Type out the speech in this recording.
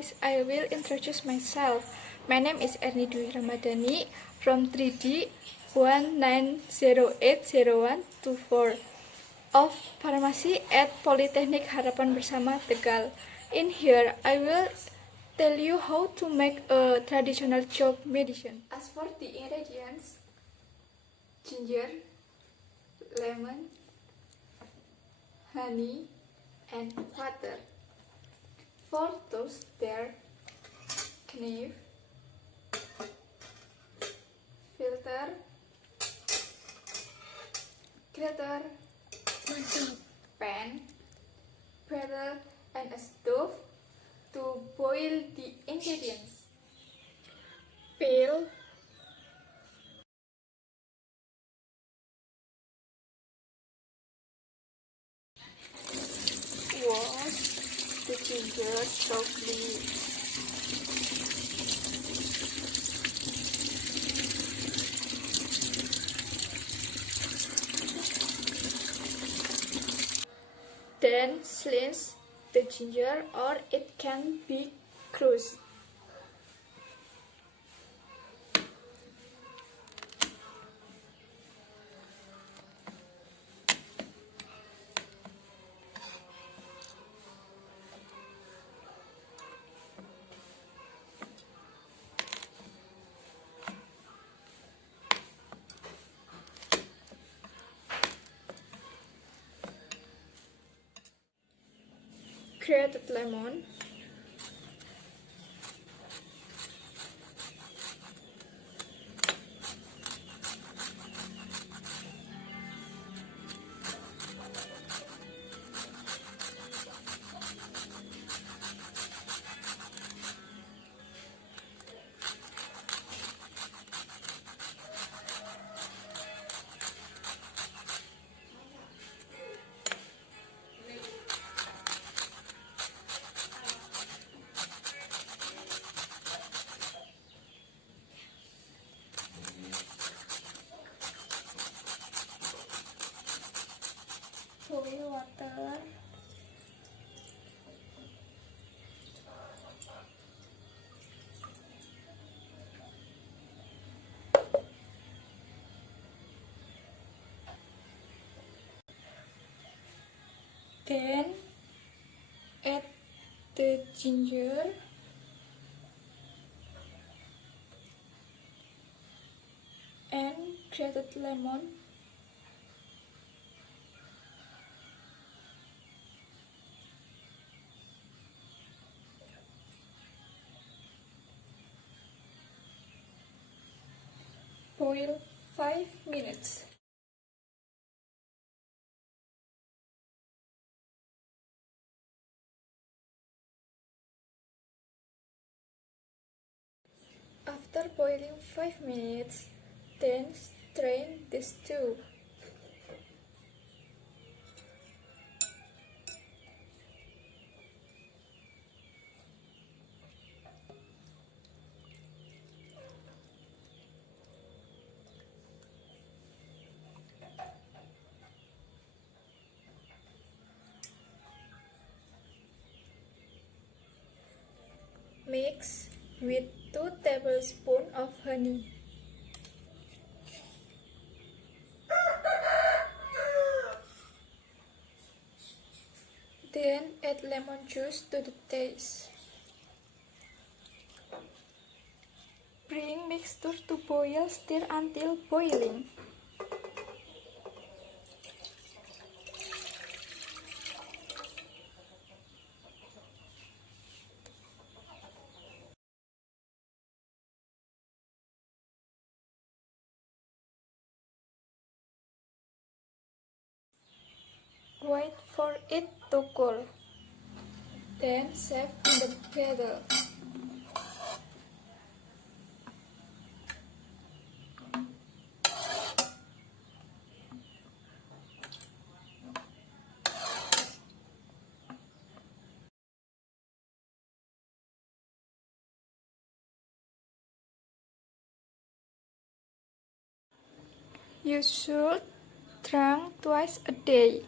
guys, I will introduce myself. My name is Erni Dwi Ramadhani from 3D 19080124 of Pharmacy at Polytechnic Harapan Bersama Tegal. In here, I will tell you how to make a traditional chalk medicine. As for the ingredients, ginger, lemon, honey, and water. For toast there, knife, filter, grater, pan, butter, and a stove to boil the ingredients. Peel, wash the ginger softly. Then slice the ginger, or it can be crushed. Grated lemon, boil water, then add the ginger, and grated lemon. Boil 5 minutes. After boiling 5 minutes, then strain the stew. Mix with 2 tablespoons of honey. Then add lemon juice to the taste. Bring mixture to boil, stir until boiling. Wait for it to cool. Then serve in the kettle. You should drink twice a day.